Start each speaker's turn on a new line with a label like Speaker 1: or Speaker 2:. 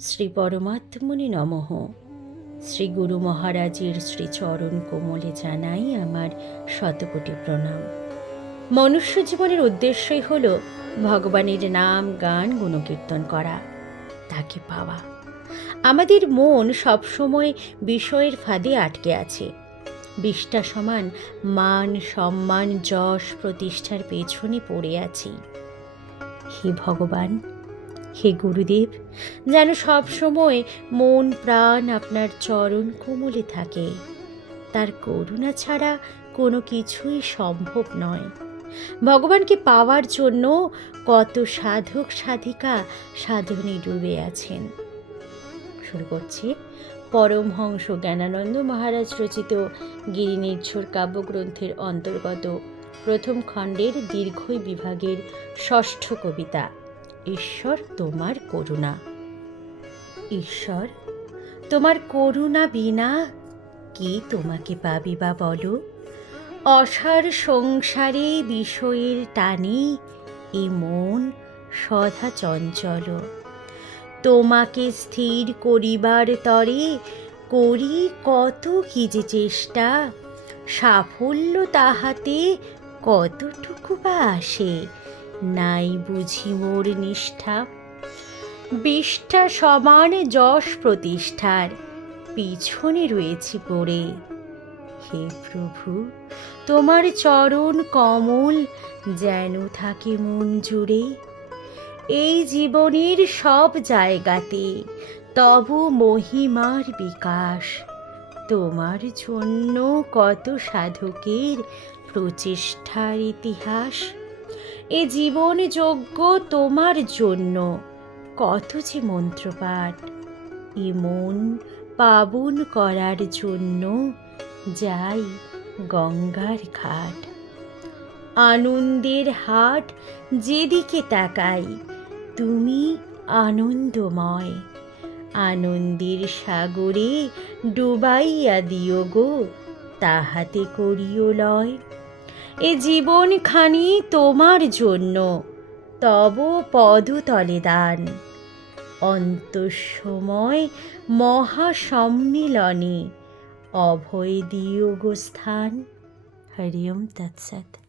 Speaker 1: শ্রী পরমাত্মনি নমঃ। শ্রী গুরু মহারাজের শ্রীচরণ কোমলে জানাই আমার শতকোটি প্রণাম। মনুষ্য জীবনের উদ্দেশ্যই হল ভগবানের নাম, গান, গুণকীর্তন করা, তাকে পাওয়া। আমাদের মন সবসময় বিষয়ের ফাঁদে আটকে আছে। বিষ্টা সমান মান, সম্মান, যশ প্রতিষ্ঠার পেছনে পড়ে আছি। হে ভগবান হে গুরুদেব, যেন সবসময় মন, প্রাণ আপনার চরণ কোমলে থাকে। তার করুণা ছাড়া কোনো কিছুই সম্ভব নয়। ভগবানকে পাওয়ার জন্য কত সাধক, সাধিকা, সাধনে ডুবে আছেন। শুরু করছি পরমহংস জ্ঞানানন্দ মহারাজ রচিত গিরিনির্ঝর কাব্যগ্রন্থের অন্তর্গত প্রথম খণ্ডের দীর্ঘই বিভাগের ষষ্ঠ কবিতা। ঈশ্বর তোমার করুণা। ঈশ্বর, তোমার করুণা বিনা কি তোমাকে পাবি বা বলো? অসার সংসারে বিষয়ের টানে এ মন সদা চঞ্চল। তোমাকে স্থির করিবার তরে করি কত কি যে চেষ্টা, সাফল্য তাহাতে কতটুকু বা আসে? নাই বুঝি মোর নিষ্ঠা? বিষ্ঠা সমান যশ প্রতিষ্ঠার, পিছনে রয়েছি পড়ে। হে প্রভু, তোমার চরণ কমল যেন থাকে মন জুড়ে। এই জীবনের সব জায়গাতে তব মহিমার বিকাশ। তোমার জন্য কত সাধকের প্রচেষ্টার ইতিহাস। এ জীবন যোগ্য তোমার জন্য। কত যে মন্ত্রপাঠ, এ মন পাবন করার জন্য যাই গঙ্গার ঘাট। আনন্দের হাট যেদিকে তাকাই, তুমি আনন্দময়। আনন্দের সাগরে ডুবাইয়া দিও গো, তাহাতে করিও লয় এ জীবনখানি তোমার জন্য, তব পদতলে দান। অন্তঃসময় মহাসম্মিলনে অভয় দিও গো স্থান হরিওম তৎসৎ।